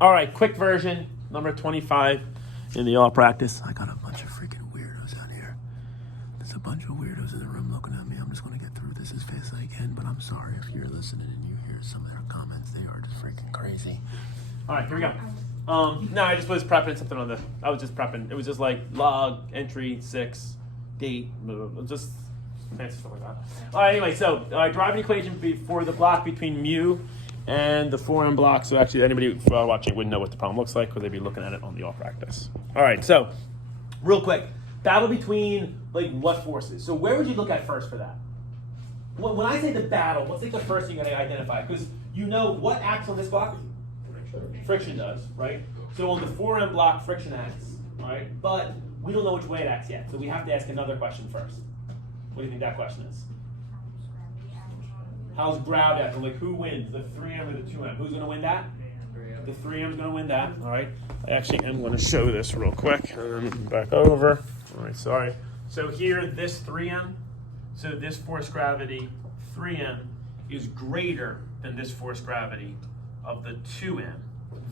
All right, quick version, number 25 in the all practice. I got a bunch of freaking weirdos out here. There's a bunch of weirdos in the room looking at me. I'm just going to get through this as fast as I can, but I'm sorry if you're listening and you hear some of their comments. They are just freaking crazy. All right, here we go. No, I just was prepping something on I was just prepping. It was just like log, entry, 6, date, just fancy stuff like that. All right, anyway, so drive an equation for the block between mu and the 4m block. So actually anybody watching wouldn't know what the problem looks like because they'd be looking at it on the all practice. All right, so real quick, battle between like what forces? So where would you look at first for that? When I say the battle, what's like the first thing you're going to identify? Because you know what acts on this block? Friction does, right? So on the 4m block, friction acts, right? But we don't know which way it acts yet, so we have to ask another question first. What do you think that question is? How's gravity acting? Like who wins, the 3m or the 2m? Who's going to win that? The 3m is going to win that, all right? I actually am going to show this real quick, and then back over. All right, sorry. So here, this 3m, so this force gravity 3m is greater than this force gravity of the 2m.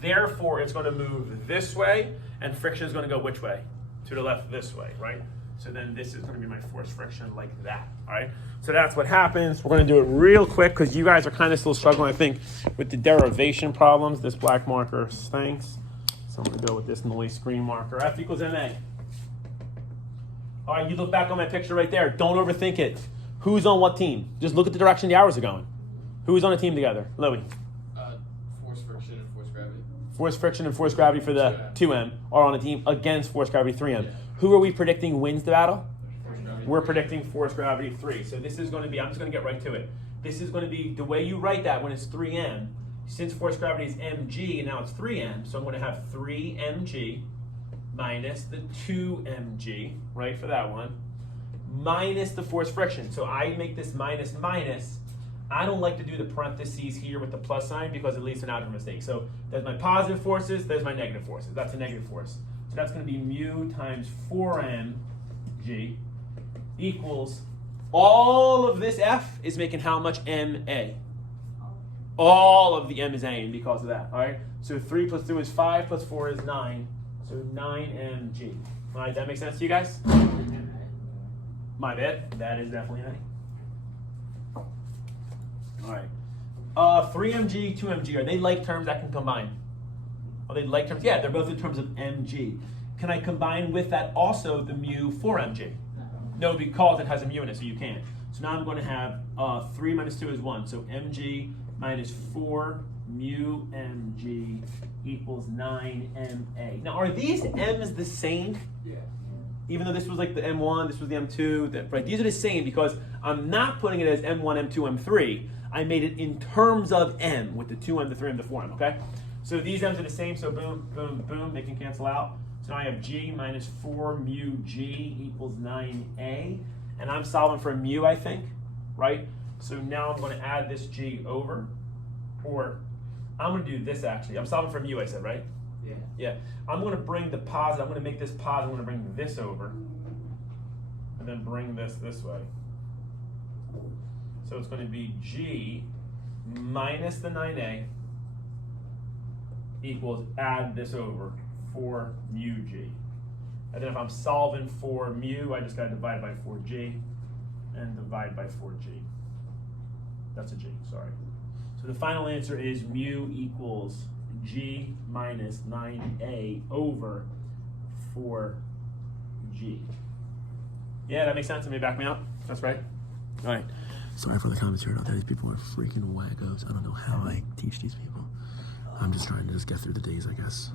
Therefore, it's going to move this way, and friction is going to go which way? To the left this way, right? So then this is going to be my force friction like that, all right? So that's what happens. We're going to do it real quick because you guys are kind of still struggling, I think, with the derivation problems. This black marker stinks. So I'm going to go with this noise screen marker. F equals ma. All right, you look back on my picture right there. Don't overthink it. Who's on what team? Just look at the direction the arrows are going. Who's on a team together? Louis. Force friction and force gravity. Force friction and force gravity for the 2m are on a team against force gravity 3m. Yeah. Who are we predicting wins the battle? We're predicting force gravity 3. So this is going to be, I'm just going to get right to it. This is going to be the way you write that when it's 3m. Since force gravity is mg and now it's 3m, so I'm going to have 3mg minus the 2mg, right, for that one, minus the force friction. So I make this minus minus. I don't like to do the parentheses here with the plus sign because it leads to an algebra mistake. So there's my positive forces, there's my negative forces. That's a negative force. So that's going to be mu times 4mg equals, all of this F is making how much MA? All of the M is A because of that, all right? So 3 plus 2 is 5 plus 4 is 9. So 9mg. All right, that makes sense to you guys? My bad. That is definitely an A. All right. 3mg, 2mg, are they like terms that can combine? Are they like terms? Yeah, they're both in terms of mg. Can I combine with that also the mu 4mg? No, because it has a mu in it, so you can't. So now I'm going to have 3 minus 2 is 1. So mg minus 4 mu mg equals 9ma. Now, are these m's the same? Yeah. Even though this was like the m1, this was the m2, right? These are the same because I'm not putting it as m1, m2, m3. I made it in terms of m with the 2m, the 3m, the 4m, okay? So these m's are the same, so boom, boom, boom, they can cancel out. So now I have g minus 4 mu g equals 9a. And I'm solving for mu, I think, right? So now I'm going to add this g over, or I'm going to do this actually. I'm solving for mu, I said, right? Yeah. Yeah. I'm going to bring the positive, I'm going to make this positive, I'm going to bring this over, and then bring this way. So it's going to be g minus the 9a equals, add this over, 4 mu g. And then if I'm solving for mu, I just got to divide by 4g and divide by 4g. That's a g, sorry. So the final answer is mu equals g minus 9a over 4g. Yeah, that makes sense. Let me back me up. That's right. All right. Sorry for the comments here. These people are freaking wackos. I don't know how I teach these people. I'm just trying to just get through the days, I guess.